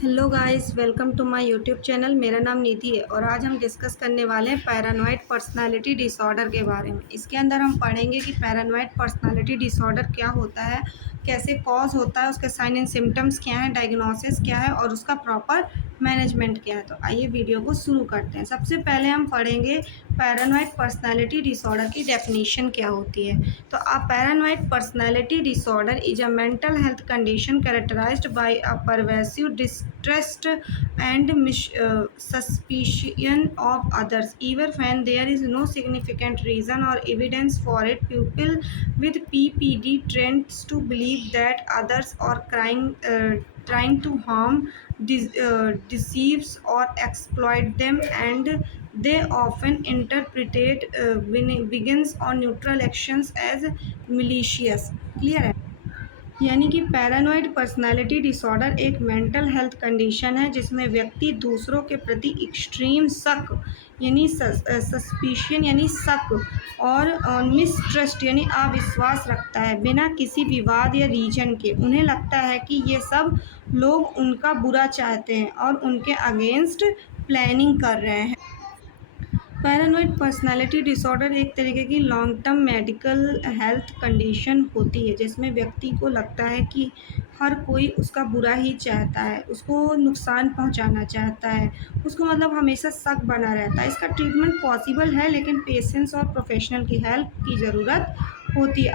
Hello guys, welcome to my YouTube channel. मेरा नाम निधि है और आज हम डिस्कस करने वाले हैं पैरानॉइड पर्सनालिटी डिसऑर्डर के बारे में। इसके अंदर हम पढ़ेंगे कि पैरानॉइड पर्सनालिटी डिसऑर्डर क्या होता है, कैसे कॉज होता है, उसके साइन एंड सिम्टम्स क्या हैं, डायग्नोसिस क्या है और उसका प्रॉपर मैनेजमेंट क्या है। तो आइए वीडियो को शुरू करते हैं। सबसे पहले हम पढ़ेंगे पैरानॉइड पर्सनालिटी डिसऑर्डर की डेफिनेशन क्या होती है। तो a paranoid personality disorder is a mental health condition characterized by a pervasive distrust and suspicion of others even when there is no significant reason or evidence for it. People with PPD tends to believe that others are trying to harm, deceives or exploit them, and they often interpret begins or neutral actions as malicious. Clear है? यानी कि paranoid personality disorder एक mental health condition है जिसमें व्यक्ति दूसरों के प्रति एक्सट्रीम शक यानी सस्पिशन यानी शक और मिसट्रस्ट यानी अविश्वास रखता है बिना किसी विवाद या रीजन के। उन्हें लगता है कि ये सब लोग उनका बुरा चाहते हैं और उनके अगेंस्ट प्लानिंग कर रहे हैं। पैरानॉइड पर्सनालिटी डिसऑर्डर एक तरीके की long term medical health condition होती है जिसमें व्यक्ति को लगता है कि हर कोई उसका बुरा ही चाहता है, उसको नुकसान पहुंचाना चाहता है, उसको मतलब हमेशा शक बना रहता है। इसका ट्रीटमेंट पॉसिबल है लेकिन पेशेंस और प्रोफेशनल की हेल्प की ज़रूरत होती है।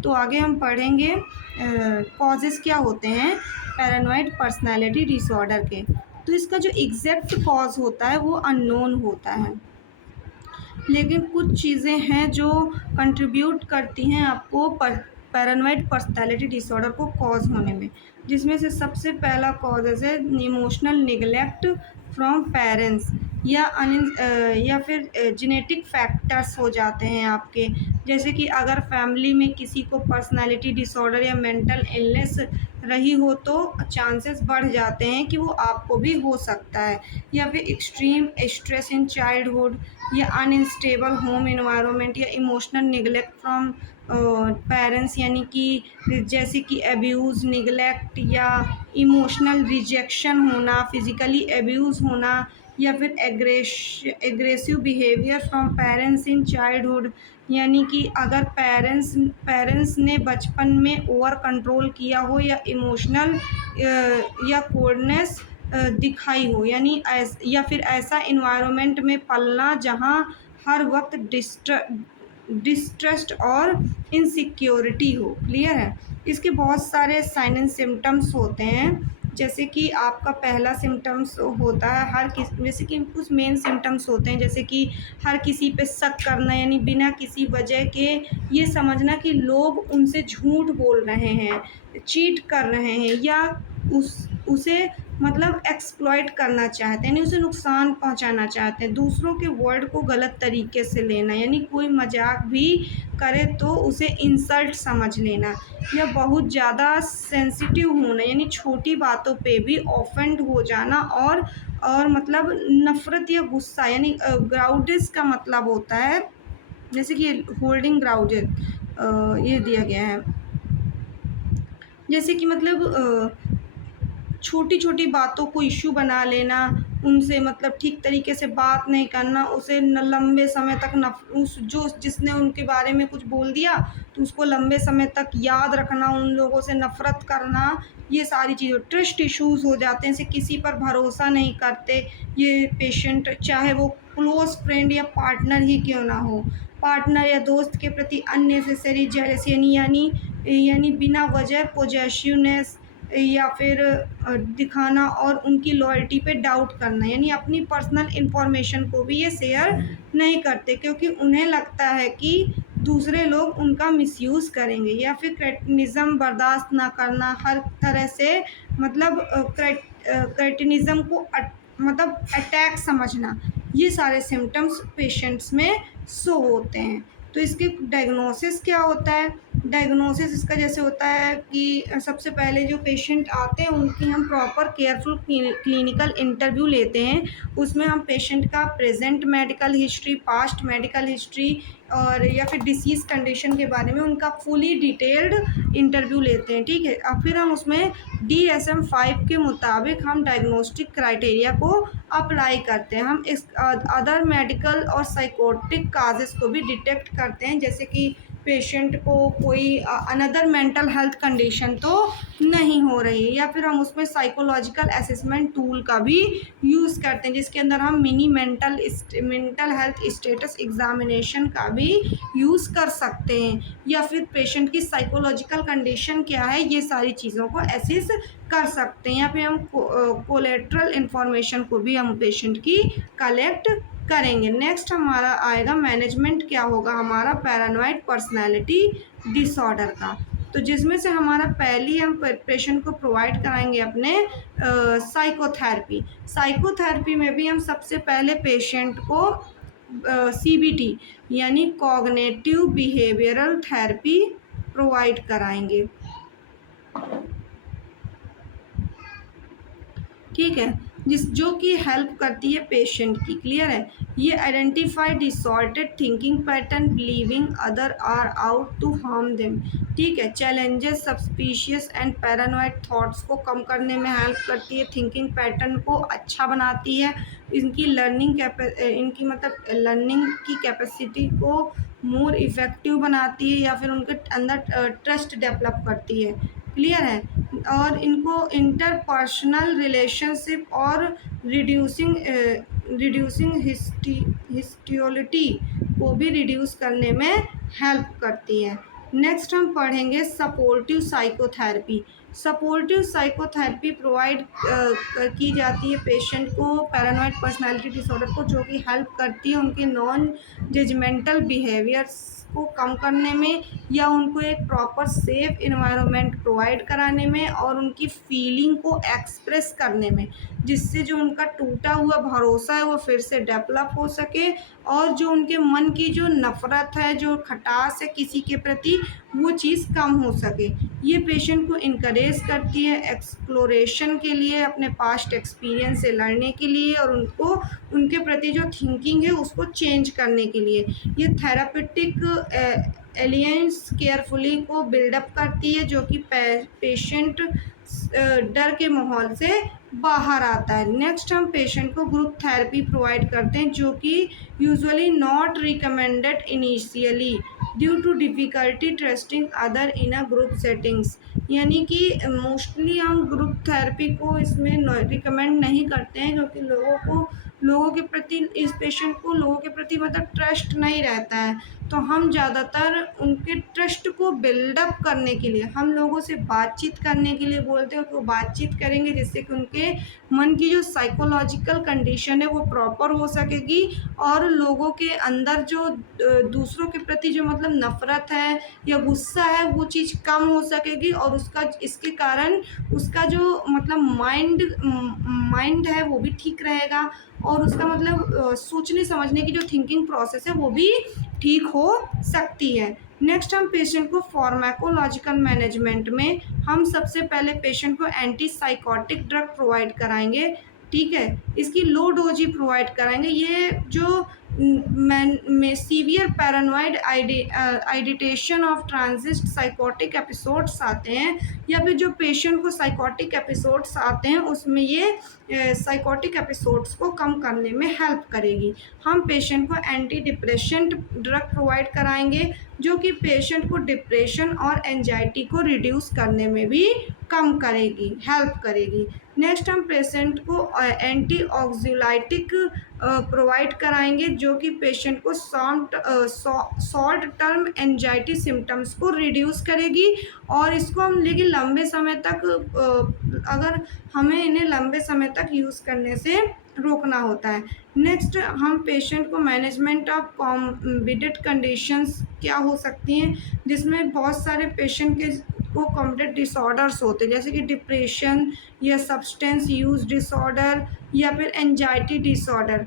तो आगे हम पढ़ेंगे कॉजेज़ क्या होते हैं पैरानॉइड पर्सनालिटी डिसऑर्डर के। तो इसका जो एग्जैक्ट कॉज होता है वो अननोन होता है, लेकिन कुछ चीज़ें हैं जो कंट्रीब्यूट करती हैं आपको पैरानॉइड पर्सनालिटी डिसऑर्डर को कॉज होने में, जिसमें से सबसे पहला कॉज है इमोशनल निगलेक्ट फ्रॉम पेरेंट्स या फिर जेनेटिक फैक्टर्स हो जाते हैं आपके। जैसे कि अगर फैमिली में किसी को पर्सनालिटी डिसऑर्डर या मेंटल इलनेस रही हो तो चांसेस बढ़ जाते हैं कि वो आपको भी हो सकता है। या फिर एक्सट्रीम स्ट्रेस इन चाइल्डहुड या अनस्टेबल होम एनवायरनमेंट या इमोशनल निगलेक्ट फ्रॉम पेरेंट्स, यानी कि जैसे कि एब्यूज़, निगलेक्ट या इमोशनल रिजेक्शन होना, फिज़िकली एब्यूज़ होना या फिर aggressive behaviour from parents in childhood. यानी कि अगर पेरेंट्स ने बचपन में ओवर कंट्रोल किया हो या इमोशनल या कोल्डनेस दिखाई हो, या फिर ऐसा इन्वायरमेंट में पलना जहां हर वक्त डिस्ट्रस्ट और इनसिक्योरिटी हो। क्लियर है? इसके बहुत सारे साइन एंड सिम्टम्स होते हैं, जैसे कि आपका पहला सिम्टम्स होता है जैसे कि कुछ मेन सिम्टम्स होते हैं, जैसे कि हर किसी पे शक करना, यानी बिना किसी वजह के ये समझना कि लोग उनसे झूठ बोल रहे हैं, चीट कर रहे हैं या उसे मतलब एक्सप्लॉइट करना चाहते हैं, यानी उसे नुकसान पहुंचाना चाहते हैं। दूसरों के वर्ड को गलत तरीके से लेना, यानी कोई मजाक भी करे तो उसे इंसल्ट समझ लेना, या बहुत ज़्यादा सेंसिटिव होना, यानी छोटी बातों पे भी ऑफेंड हो जाना और मतलब नफ़रत या गुस्सा, यानी ग्राउडेस का मतलब होता है, जैसे कि होल्डिंग ग्राउडेस ये दिया गया है, जैसे कि मतलब छोटी छोटी बातों को इश्यू बना लेना, उनसे मतलब ठीक तरीके से बात नहीं करना, उसे लंबे समय तक जिसने उनके बारे में कुछ बोल दिया तो उसको लंबे समय तक याद रखना, उन लोगों से नफ़रत करना, ये सारी चीज़ें। ट्रस्ट इश्यूज़ हो जाते हैं, जैसे किसी पर भरोसा नहीं करते ये पेशेंट, चाहे वो क्लोज़ फ्रेंड या पार्टनर ही क्यों ना हो। पार्टनर या दोस्त के प्रति अननेसेसरी जेलसी, यानी बिना वजह पॉजेसिवनेस या फिर दिखाना और उनकी लॉयल्टी पे डाउट करना, यानी अपनी पर्सनल इन्फॉर्मेशन को भी ये शेयर नहीं करते क्योंकि उन्हें लगता है कि दूसरे लोग उनका मिसयूज़ करेंगे। या फिर क्रिटिनिज़्म बर्दाश्त ना करना, हर तरह से मतलब क्रिटिनिज़्म को मतलब अटैक समझना, ये सारे सिम्टम्स पेशेंट्स में शो होते हैं। तो इसके डायग्नोसिस क्या होता है? डायग्नोसिस इसका जैसे होता है कि सबसे पहले जो पेशेंट आते हैं उनकी हम प्रॉपर केयरफुल क्लिनिकल इंटरव्यू लेते हैं। उसमें हम पेशेंट का present medical history, past medical history और या फिर डिसीज़ कंडीशन के बारे में उनका फुली डिटेल्ड इंटरव्यू लेते हैं, ठीक है। अब फिर हम उसमें DSM-5 के मुताबिक हम डायग्नोस्टिक क्राइटेरिया को अप्लाई करते हैं। हम इस अदर मेडिकल और साइकोटिक काजेज़ को भी डिटेक्ट करते हैं, जैसे कि पेशेंट को कोई अनदर मेंटल हेल्थ कंडीशन तो नहीं हो रही है, या फिर हम उसमें साइकोलॉजिकल असेसमेंट टूल का भी यूज़ करते हैं, जिसके अंदर हम mini mental health status examination का भी यूज़ कर सकते हैं, या फिर पेशेंट की साइकोलॉजिकल कंडीशन क्या है, ये सारी चीज़ों को एसेस कर सकते हैं। या फिर हम कोलेट्रल इंफॉर्मेशन को भी हम पेशेंट की कलेक्ट करेंगे। नेक्स्ट हमारा आएगा मैनेजमेंट क्या होगा हमारा पैरानॉइड पर्सनैलिटी डिसऑर्डर का। तो जिसमें से हमारा पहली हम पेशेंट को प्रोवाइड कराएंगे अपने साइकोथेरेपी। साइकोथेरेपी में भी हम सबसे पहले पेशेंट को CBT यानी कॉग्निटिव बिहेवियरल थेरेपी प्रोवाइड कराएंगे, ठीक है, जो कि हेल्प करती है पेशेंट की। क्लियर है। ये identify disordered thinking pattern, believing other are out to harm them, ठीक है। Challenges suspicious and paranoid thoughts को कम करने में हेल्प करती है, थिंकिंग पैटर्न को अच्छा बनाती है, इनकी इनकी मतलब लर्निंग की कैपेसिटी को मोर इफ़ेक्टिव बनाती है, या फिर उनके अंदर ट्रस्ट डेवलप करती है। क्लियर है। और इनको इंटरपर्सनल रिलेशनशिप और रिड्यूसिंग हिस्टियोलिटी को भी रिड्यूस करने में हेल्प करती है। नेक्स्ट हम पढ़ेंगे supportive psychotherapy. Supportive psychotherapy provide की जाती है पेशेंट को पैरानॉइड पर्सनालिटी डिसऑर्डर को, जो कि हेल्प करती है उनके नॉन जजमेंटल बिहेवियर्स को कम करने में, या उनको एक प्रॉपर सेफ इन्वायरमेंट प्रोवाइड कराने में, और उनकी फीलिंग को एक्सप्रेस करने में, जिससे जो उनका टूटा हुआ भरोसा है वो फिर से डेवलप हो सके, और जो उनके मन की जो नफ़रत है, जो खटास है किसी के प्रति, वो चीज़ कम हो सके। ये पेशेंट को इनकरेज करती है एक्सप्लोरेशन के लिए, अपने पास्ट एक्सपीरियंस से लड़ने के लिए, और उनको उनके प्रति जो थिंकिंग है उसको चेंज करने के लिए। ये थेरापेटिक एलियंस केयरफुली को बिल्डअप करती है, जो कि पेशेंट डर के माहौल से बाहर आता है। नेक्स्ट हम पेशेंट को ग्रुप थेरेपी प्रोवाइड करते हैं, जो कि usually not recommended initially due to difficulty trusting other in a group settings. यानी कि मोस्टली हम ग्रुप थेरेपी को इसमें रिकमेंड नहीं करते हैं, क्योंकि लोगों के प्रति, इस पेशेंट को लोगों के प्रति मतलब ट्रस्ट नहीं रहता है। तो हम ज़्यादातर उनके ट्रस्ट को बिल्डअप करने के लिए, हम लोगों से बातचीत करने के लिए बोलते हैं, तो बातचीत करेंगे जिससे कि उनके मन की जो साइकोलॉजिकल कंडीशन है वो प्रॉपर हो सकेगी, और लोगों के अंदर जो दूसरों के प्रति जो मतलब नफ़रत है या गुस्सा है वो चीज़ कम हो सकेगी, और इसके कारण उसका जो मतलब माइंड है वो भी ठीक रहेगा, और उसका मतलब सोचने समझने की जो थिंकिंग प्रोसेस है वो भी ठीक हो सकती है। नेक्स्ट हम पेशेंट को फार्माकोलॉजिकल मैनेजमेंट में हम सबसे पहले पेशेंट को एंटी साइकोटिक ड्रग प्रोवाइड कराएंगे, ठीक है। इसकी लो डोज ही प्रोवाइड कराएंगे। ये जो में severe paranoid ideation of transit psychotic episodes आते हैं, या फिर जो पेशेंट को साइकोटिक एपिसोड्स आते हैं उसमें ये साइकोटिक एपिसोड्स को कम करने में हेल्प करेगी। हम पेशेंट को एंटी डिप्रेशन ड्रग प्रोवाइड कराएंगे, जो कि पेशेंट को डिप्रेशन और एंजाइटी को रिड्यूस करने में भी कम करेगी, हेल्प करेगी। नेक्स्ट हम पेशेंट को एंटी ऑक्सीलाइटिक प्रोवाइड कराएंगे, जो कि पेशेंट को शॉर्ट टर्म एंजाइटी सिम्टम्स को रिड्यूस करेगी, और इसको हम लेकिन लंबे समय तक अगर हमें इन्हें लंबे समय तक यूज़ करने से रोकना होता है। नेक्स्ट हम पेशेंट को मैनेजमेंट ऑफ कॉम्बिडेड कंडीशंस क्या हो सकती हैं, जिसमें बहुत सारे पेशेंट के को कॉम्बिडेड डिसऑर्डर्स होते हैं, जैसे कि डिप्रेशन या सब्सटेंस यूज डिसऑर्डर या फिर एंजाइटी डिसऑर्डर।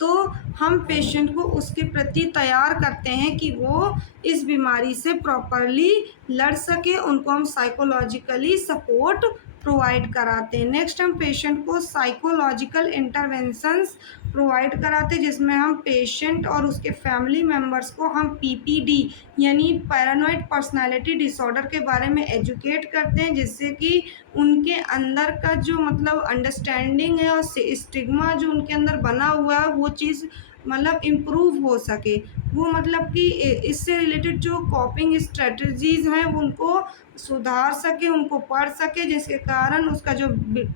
तो हम पेशेंट को उसके प्रति तैयार करते हैं कि वो इस बीमारी से प्रॉपरली लड़ सके। उनको हम साइकोलॉजिकली सपोर्ट प्रोवाइड कराते हैं। नेक्स्ट हम पेशेंट को साइकोलॉजिकल इंटरवेंशंस प्रोवाइड कराते हैं, जिसमें हम पेशेंट और उसके फैमिली मेम्बर्स को हम पीपीडी यानी पैरानॉइड पर्सनालिटी डिसऑर्डर के बारे में एजुकेट करते हैं, जिससे कि उनके अंदर का जो मतलब अंडरस्टैंडिंग है और स्टिग्मा जो उनके अंदर बना हुआ है वो चीज़ मतलब इम्प्रूव हो सके। वो मतलब कि इससे रिलेटेड जो कॉपिंग स्ट्रेटजीज़ हैं वो उनको सुधार सके, उनको पढ़ सके, जिसके कारण उसका जो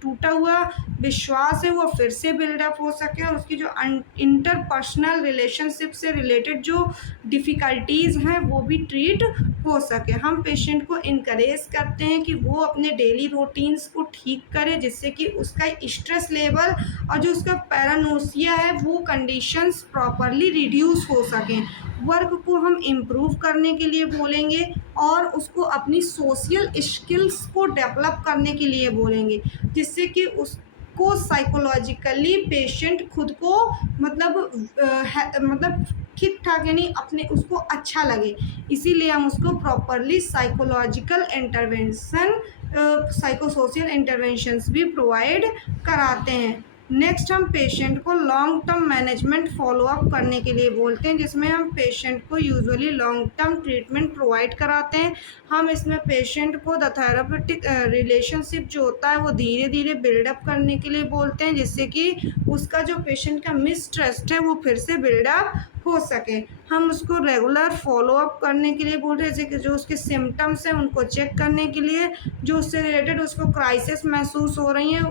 टूटा हुआ विश्वास है वो फिर से बिल्डअप हो सके और उसकी जो इंटरपर्सनल रिलेशनशिप से रिलेटेड जो डिफ़िकल्टीज़ हैं वो भी ट्रीट हो सके। हम पेशेंट को इनकरेज करते हैं कि वो अपने डेली रूटीन्स को ठीक करे, जिससे कि उसका स्ट्रेस लेवल और जो उसका पैरानोसिया है वो कंडीशंस प्रॉपरली रिड्यूस हो सकें। वर्क को हम इम्प्रूव करने के लिए बोलेंगे और उसको अपनी सोशल स्किल्स को डेवलप करने के लिए बोलेंगे, जिससे कि उसको साइकोलॉजिकली पेशेंट खुद को मतलब ठीक ठाक यानी अपने उसको अच्छा लगे। इसीलिए हम उसको properly psychological intervention psycho social interventions भी प्रोवाइड कराते हैं। नेक्स्ट हम पेशेंट को लॉन्ग टर्म मैनेजमेंट फॉलोअप करने के लिए बोलते हैं, जिसमें हम पेशेंट को usually long term treatment provide कराते हैं। हम इसमें पेशेंट को द थेरापेटिक रिलेशनशिप जो होता है वो धीरे धीरे बिल्डअप करने के लिए बोलते हैं, जिससे कि उसका जो पेशेंट का मिसट्रस्ट है वो फिर से बिल्डअप हो सके। हम उसको रेगुलर फॉलोअप करने के लिए बोल रहे हैं, जैसे कि जो उसके सिम्टम्स हैं उनको चेक करने के लिए, जो उससे रिलेटेड उसको क्राइसिस महसूस हो रही हैं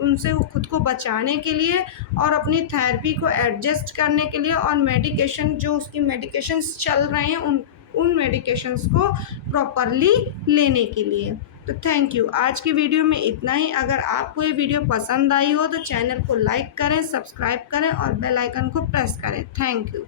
उनसे वो खुद को बचाने के लिए और अपनी थेरेपी को एडजस्ट करने के लिए और मेडिकेशन जो उसकी मेडिकेशंस चल रहे हैं उन मेडिकेशंस को प्रॉपरली लेने के लिए। तो थैंक यू। आज की वीडियो में इतना ही। अगर आपको ये वीडियो पसंद आई हो तो चैनल को लाइक करें, सब्सक्राइब करें और बेल आइकन को प्रेस करें। Thank you.